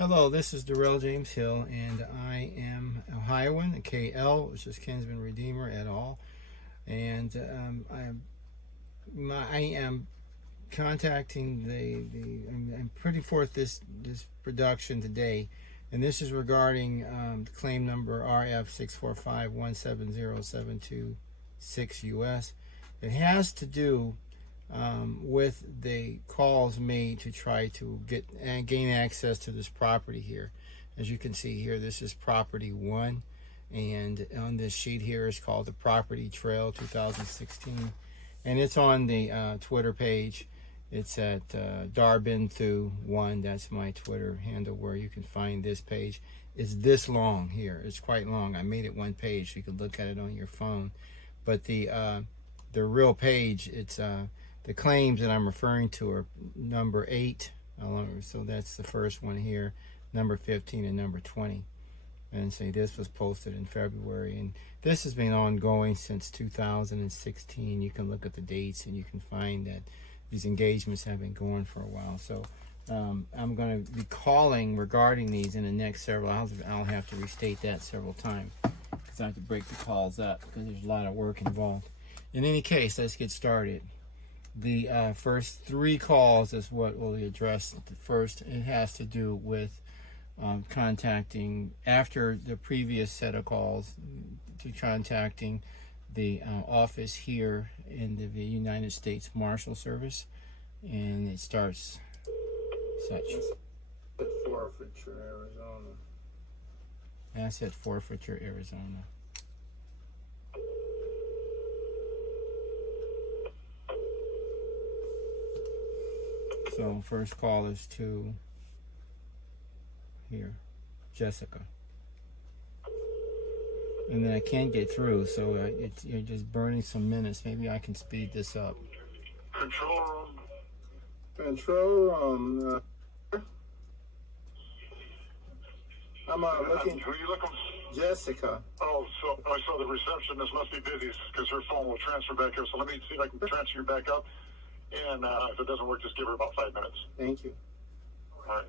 Hello, this is Darrell-James Hill, and I am Ohioan, KL, which is Kinsman Redeemer et al. And I am contacting I'm putting forth this production today, and this is regarding claim number RF645170726 US. It has to do with the calls made to try to get and gain access to this property here. As you can see here, this is property 1, and on this sheet here is called the Property Trail 2016, and it's on the Twitter page. It's at Darbinthu1. That's my Twitter handle where you can find this page. It's this long here. It's quite long. I made it one page so you can look at it on your phone, but the real page, it's the claims that I'm referring to are number 8, so that's the first one here, number 15 and number 20. And say this was posted in February, and this has been ongoing since 2016. You can look at the dates and you can find that these engagements have been going for a while. So I'm going to be calling regarding these in the next several hours. I'll have to restate that several times because I have to break the calls up because there's a lot of work involved. In any case, let's get started. The first 3 calls is what we'll address. The first, it has to do with contacting, after the previous set of calls, to contacting the office here in the United States Marshal Service, and it starts such. Asset Forfeiture, Arizona. Asset Forfeiture, Arizona. So first call is to here, Jessica, and then I can't get through, so you're just burning some minutes. Maybe I can speed this up. Control room. I'm looking. Who are you looking? Jessica. Oh, so the receptionist must be busy because her phone will transfer back here. So let me see if I can transfer you back up. And if it doesn't work, just give her about 5 minutes. Thank you. All right.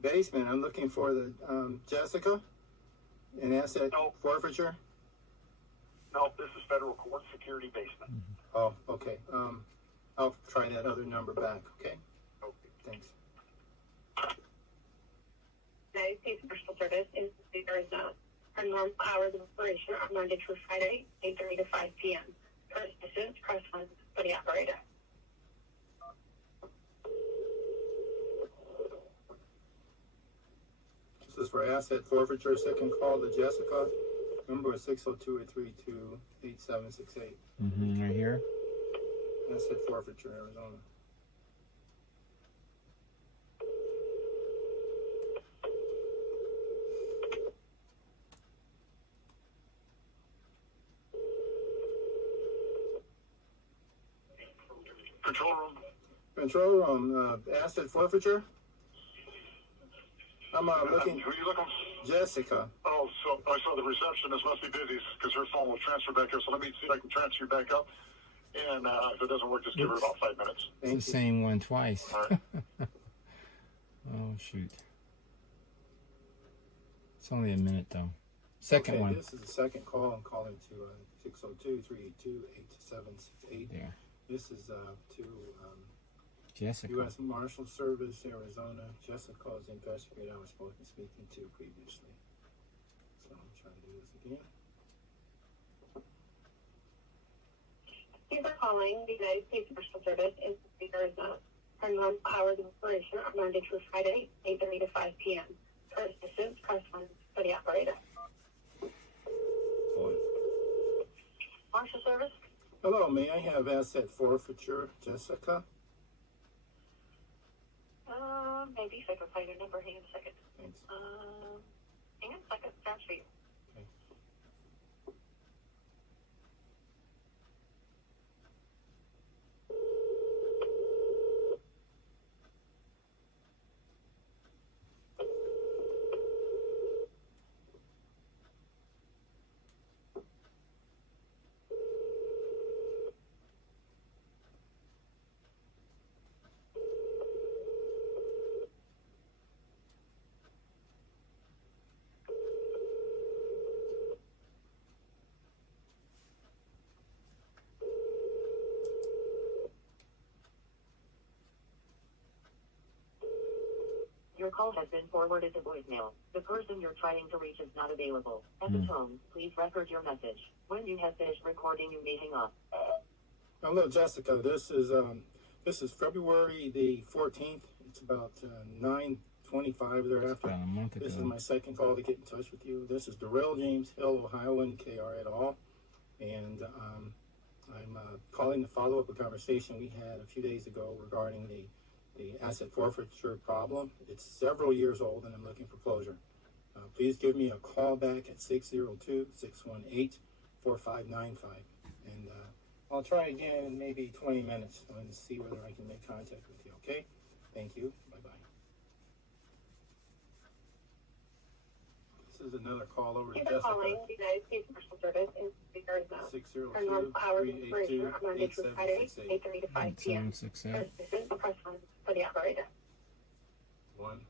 Basement. I'm looking for the Jessica in asset forfeiture. No, this is federal court security basement. Mm-hmm. Oh, okay. I'll try that other number back. Okay. Okay. Thanks. United States Marshal Service in Arizona. Our normal hours of operation are Monday through Friday, 8:30 to 5 p.m. For assistance, press 1 for the operator. This is for asset forfeiture. Second call to Jessica. Number is 602-832-8768. Right here. Asset forfeiture, Arizona. Control room. Control room. Asset forfeiture. I'm looking. Who are you looking? Jessica. Oh, so the receptionist must be busy because her phone will transfer back here. So let me see if I can transfer you back up. And if it doesn't work, just give her about 5 minutes. It's the same one twice. All right. Oh shoot! It's only a minute though. Second one. This is the second call. I'm calling to 602-382-8768. There. This is to Jessica. U.S. Marshal Service, Arizona. Jessica is the investigator I was supposed to be speaking to previously. So I'm trying to do this again. Thank you for calling the United States Marshal Service in Arizona. Our normal hours of operation are Monday through Friday, 8:30 to 5 p.m. For assistance, press 1 for the operator. Marshal Service? Hello, may I have asset forfeiture, Jessica? Maybe if I can find your number. Hang on a second. Thanks. Hang on a second. Transfer you. Okay. call has been forwarded to voicemail. The person you're trying to reach is not available. At the tone, please record your message. When you have finished recording, you may hang up. Hello, Jessica. This is February the 14th. It's about 9:25 thereafter. About a month ago. This is my second call to get in touch with you. This is Darrell-James, Ohioan, KR et al. And I'm calling to follow up a conversation we had a few days ago regarding the asset forfeiture problem. It's several years old and I'm looking for closure. Please give me a call back at 602-618-4595. And I'll try again in maybe 20 minutes and see whether I can make contact with you, okay? Thank you. Bye-bye. This is another call over to Thank you for calling Jessica. the United States Postal Service in Arizona. 602-382-8768. 8:30 to 5 p.m. For assistance, press 1 for the operator. 1.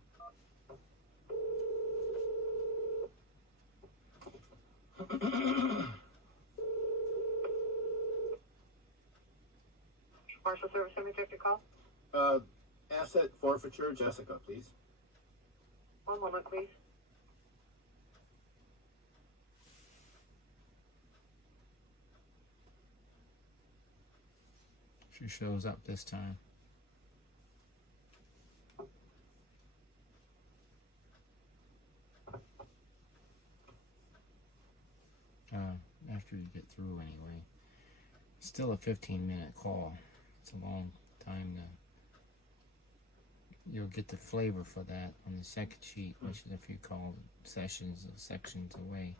Marshal Service Center, direct your call. Asset forfeiture, Jessica, please. 1 moment, please. She shows up this time. After you get through anyway. Still a 15-minute call. It's a long time to... You'll get the flavor for that on the second sheet, which is if you call sections away.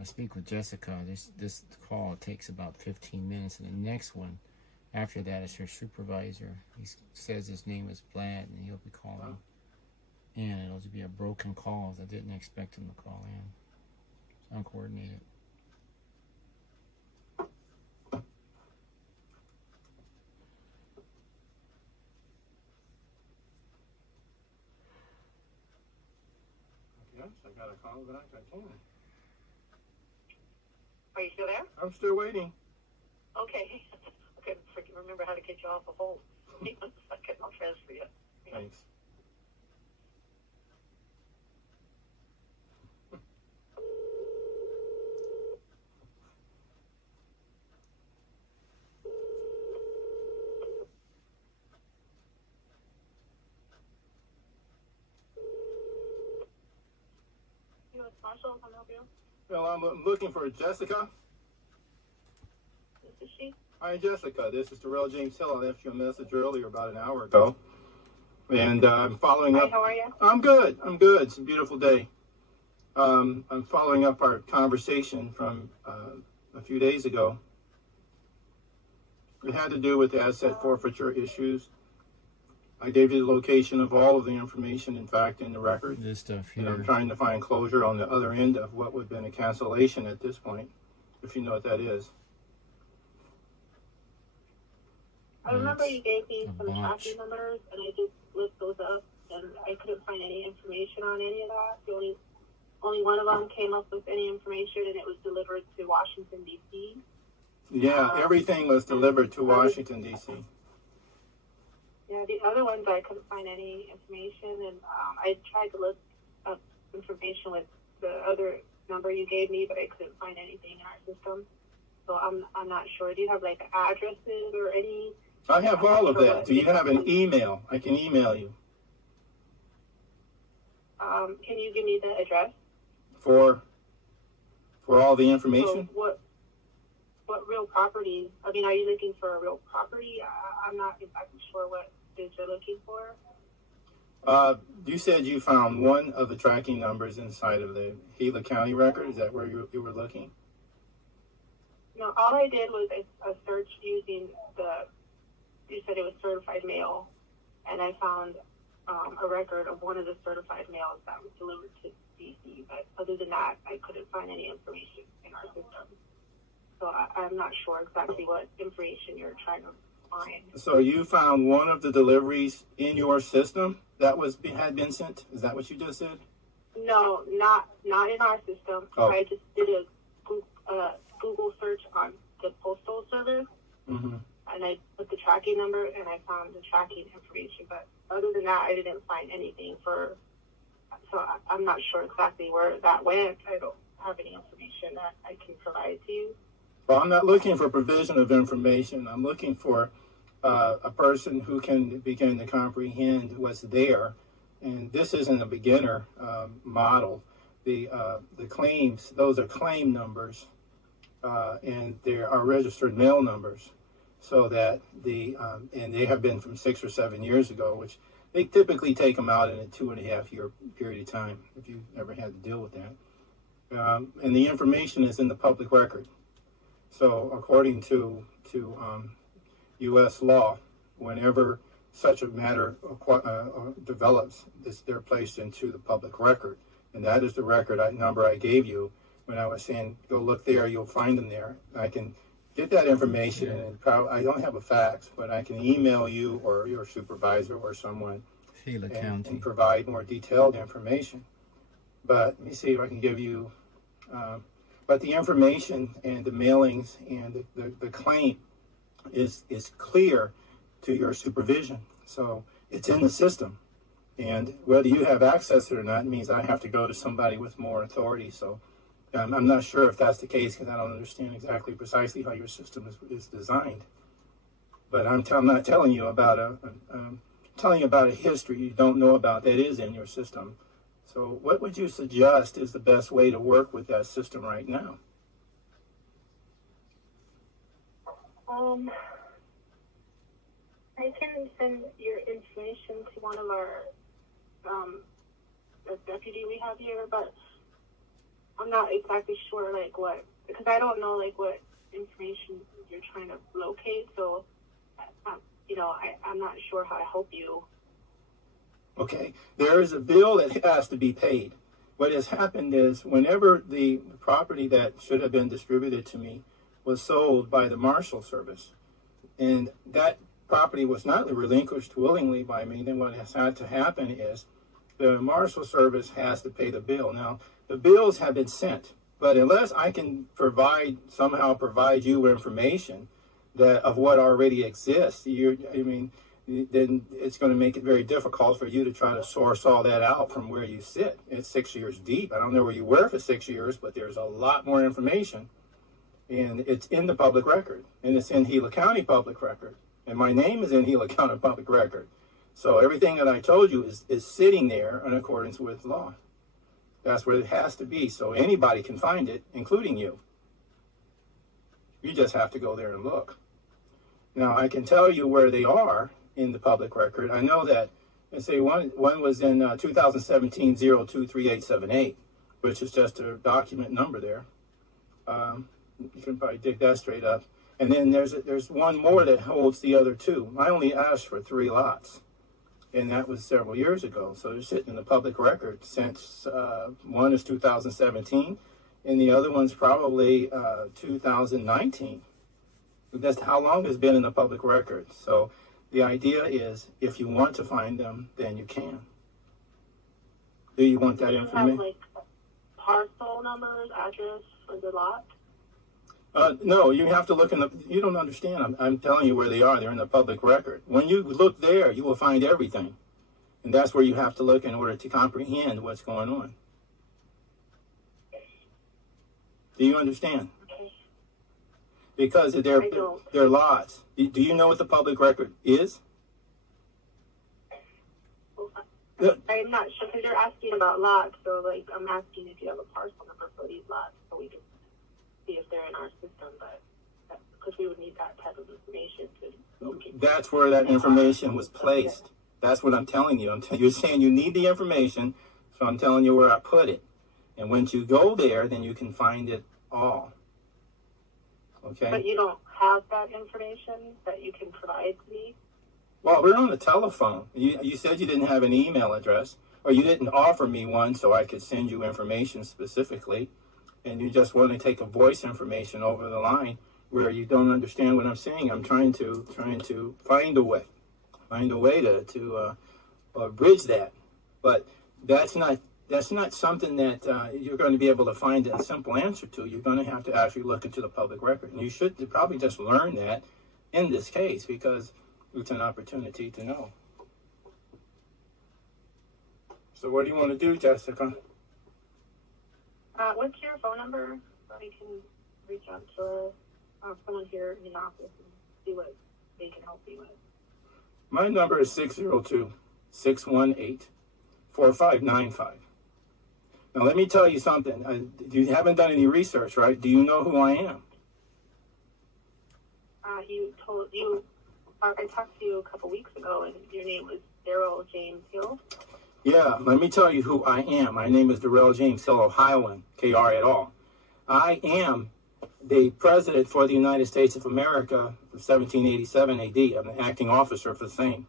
I speak with Jessica. This call takes about 15 minutes, and the next one after that is her supervisor. He says his name is Vlad, and he'll be calling in. It'll be a broken call. I didn't expect him to call in. It's uncoordinated. Yes, I got a call back. I can. Are you still there? I'm still waiting. Okay. Okay, remember how to get you off a hold. Hang on a second, I'll transfer you. Thanks. US Marshal, can I help you? Well, I'm looking for Jessica. This is she. Hi, Jessica. This is Darrell-James Hill. I left you a message earlier about an hour ago. And I'm following Hi, up. how are you? I'm good. It's a beautiful day. I'm following up our conversation from a few days ago. It had to do with the asset forfeiture issues. I gave you the location of all of the information, in fact, in the record. This stuff And here. I'm trying to find closure on the other end of what would have been a cancellation at this point, if you know what that is. I remember you gave me a some bunch. tracking numbers, and I just looked those up, and I couldn't find any information on any of that. The only one of them came up with any information, and it was delivered to Washington, D.C. Yeah, everything was delivered to Washington, D.C. Yeah, the other ones I couldn't find any information, and I tried to look up information with the other number you gave me, but I couldn't find anything in our system. So I'm not sure. Do you have like addresses or any? I have all of that. Do you have an email? I can email you. Can you give me the address? For all the So information? what real property? I mean, are you looking for a real property? I'm not exactly sure what it is you're looking for. You said you found one of the tracking numbers inside of the Gila County record. Is that where you were looking? No, all I did was a search using you said it was certified mail, and I found a record of one of the certified mails that was delivered to DC. But other than that, I couldn't find any information in our system. So I'm not sure exactly what information you're trying to find. So you found one of the deliveries in your system that had been sent? Is that what you just said? No, not in our system. Oh. I just did a Google search on the Postal Service, Mm-hmm. and I put the tracking number, and I found the tracking information, but other than that, I didn't find anything so I'm not sure exactly where that went. I don't have any information that I can provide to you. Well, I'm not looking for provision of information. I'm looking for a person who can begin to comprehend what's there. And this isn't a beginner model. The claims, those are claim numbers, and there are registered mail numbers. So that and they have been from 6 or 7 years ago, which they typically take them out in a 2.5 year period of time, if you've ever had to deal with that. And the information is in the public record. So according to U.S. law, whenever such a matter develops, they're placed into the public record. And that is the record number I gave you when I was saying, go look there, you'll find them there. I can get that information, and I don't have a fax, but I can email you or your supervisor or someone and provide more detailed information. But let me see if I can give you, but the information and the mailings and the claim is clear to your supervision. So it's in the system. And whether you have access to it or not means I have to go to somebody with more authority. So I'm not sure if that's the case because I don't understand exactly precisely how your system is designed. But I'm not telling you about a history you don't know about that is in your system. So what would you suggest is the best way to work with that system right now? I can send your information to one of our the deputy we have here, but I'm not exactly sure what, because I don't know what information you're trying to locate. So, I'm not sure how to help you. Okay, there is a bill that has to be paid. What has happened is whenever the property that should have been distributed to me was sold by the Marshal Service, and that property was not relinquished willingly by me, then what has had to happen is the Marshal Service has to pay the bill. Now, the bills have been sent, but unless I can somehow provide you information of what already exists, then it's going to make it very difficult for you to try to source all that out from where you sit. It's 6 years deep. I don't know where you were for 6 years, but there's a lot more information, and it's in the public record, and it's in Gila County public record, and my name is in Gila County public record. So everything that I told you is sitting there in accordance with law. That's where it has to be, so anybody can find it, including you. You just have to go there and look. Now, I can tell you where they are in the public record. I know that, let's say one was in 2017-023878, which is just a document number there. You can probably dig that straight up. And then there's one more that holds the other two. I only asked for 3 lots. And that was several years ago. So they're sitting in the public record since one is 2017, and the other one's probably 2019. That's how long it's been in the public record. So the idea is, if you want to find them, then you can. Do you want that information? Do you have parcel numbers, address for the lot? No, you have to look you don't understand. I'm telling you where they are. They're in the public record. When you look there, you will find everything. And that's where you have to look in order to comprehend what's going on. Do you understand? Okay. Because they're lots. Do you know what the public record is? I'm not sure, because you're asking about lots. So, I'm asking if you have a parcel number for these lots so we can see if they're in our system, but because we would need that type of information to locate. That's where that information was placed. That's what I'm telling you. You're saying you need the information, so I'm telling you where I put it. And once you go there, then you can find it all. Okay? But you don't have that information that you can provide to me? Well, we're on the telephone. You said you didn't have an email address, or you didn't offer me one so I could send you information specifically. And you just want to take a voice information over the line where you don't understand what I'm saying. I'm trying to find a way to bridge that. But that's not something that you're going to be able to find a simple answer to. You're going to have to actually look into the public record. And you should probably just learn that in this case because it's an opportunity to know. So what do you want to do, Jessica? What's your phone number so I can reach out to someone here in the office and see what they can help me with? My number is 602-618-4595. Now, let me tell you something. You haven't done any research, right? Do you know who I am? I talked to you a couple weeks ago, and your name was Darrell-James Hill. Yeah, let me tell you who I am. My name is Darrell-James Hill, Ohioan, KR et al. I am the president for the United States of America from 1787 AD. I'm the acting officer for the same.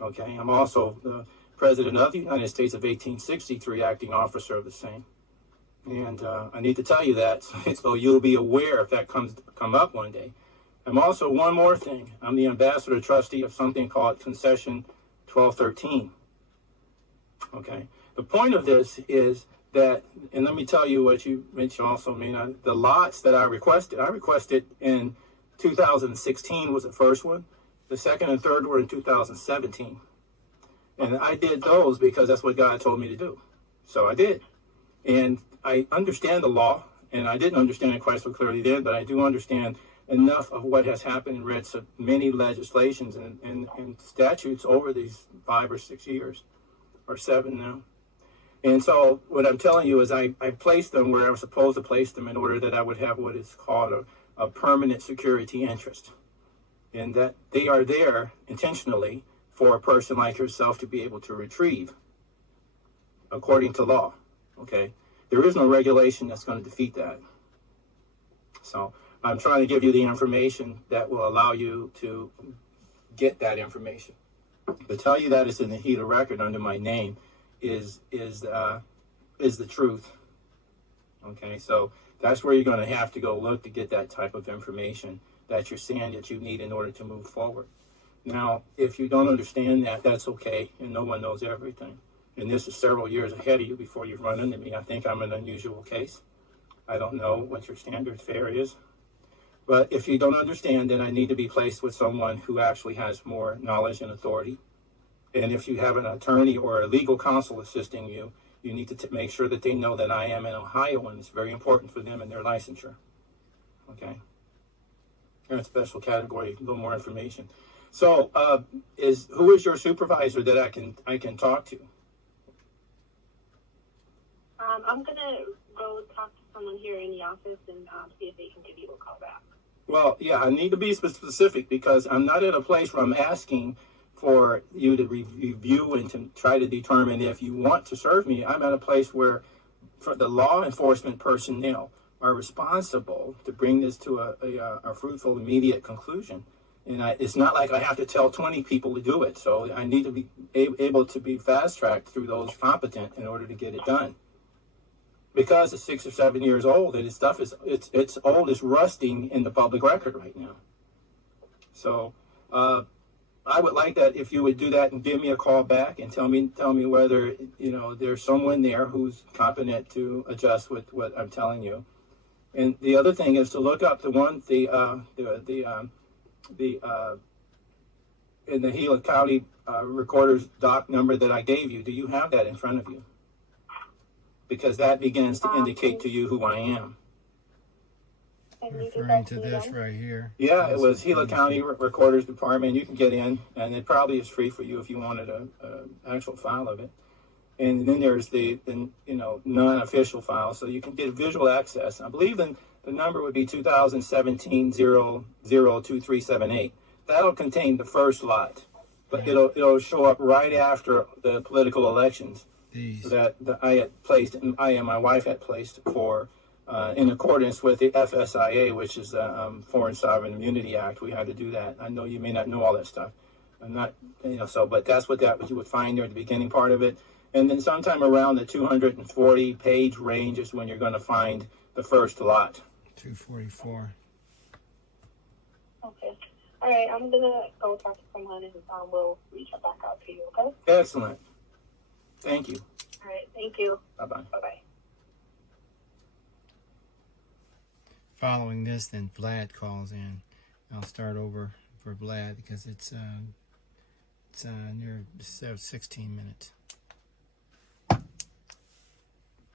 Okay, I'm also the president of the United States of 1863, acting officer of the same. And I need to tell you that so you'll be aware if that come up one day. I'm also, one more thing, I'm the ambassador trustee of something called Concession 1213. Okay, the point of this is that, and let me tell you what you mentioned also, the lots that I requested in 2016 was the first one. The second and third were in 2017. And I did those because that's what God told me to do. So I did. And I understand the law, and I didn't understand it quite so clearly then, but I do understand enough of what has happened and read so many legislations and statutes over these 5 or 6 years, or 7 now. And so what I'm telling you is I placed them where I was supposed to place them in order that I would have what is called a permanent security interest. And that they are there intentionally for a person like yourself to be able to retrieve according to law. Okay? There is no regulation that's going to defeat that. So I'm trying to give you the information that will allow you to get that information. To tell you that it's in the heat of record under my name is the truth. Okay, so that's where you're going to have to go look to get that type of information that you're saying that you need in order to move forward. Now, if you don't understand that, that's okay, and no one knows everything. And this is several years ahead of you before you run into me. I think I'm an unusual case. I don't know what your standard fare is. But if you don't understand, then I need to be placed with someone who actually has more knowledge and authority. And if you have an attorney or a legal counsel assisting you, you need to make sure that they know that I am an Ohioan. It's very important for them and their licensure. Okay? They're in a special category, a little more information. So, who is your supervisor that I can talk to? I'm gonna go talk to someone here in the office and see if they can give you a call back. Well, yeah, I need to be specific because I'm not in a place where I'm asking for you to review and to try to determine if you want to serve me. I'm at a place where for the law enforcement personnel are responsible to bring this to a fruitful, immediate conclusion. And it's not like I have to tell 20 people to do it. So I need to be able to be fast-tracked through those competent in order to get it done. Because it's 6 or 7 years old, and it's old, it's rusting in the public record right now. So I would like that if you would do that and give me a call back and tell me whether there's someone there who's competent to adjust with what I'm telling you. And the other thing is to look up in the Gila County Recorder's doc number that I gave you. Do you have that in front of you? Because that begins to indicate to you who I am. Referring to this right here. Yeah, it was Gila County Recorder's Department. You can get in, and it probably is free for you if you wanted an actual file of it. And then there's the non-official file, so you can get visual access. I believe the number would be 2017-002378. That'll contain the first lot, but it'll show up right after the political elections. That I and my wife had placed for in accordance with the FSIA, which is the Foreign Sovereign Immunity Act. We had to do that. I know you may not know all that stuff. I'm not, but that's what you would find there at the beginning part of it. And then sometime around the 240-page range is when you're going to find the first lot. 244. Okay. All right. I'm gonna go talk to someone, and we'll reach back out to you. Okay. Excellent. Thank you. All right. Thank you. Bye-bye. Bye-bye. Following this, then Vlad calls in. I'll start over for Vlad because it's near 16 minutes.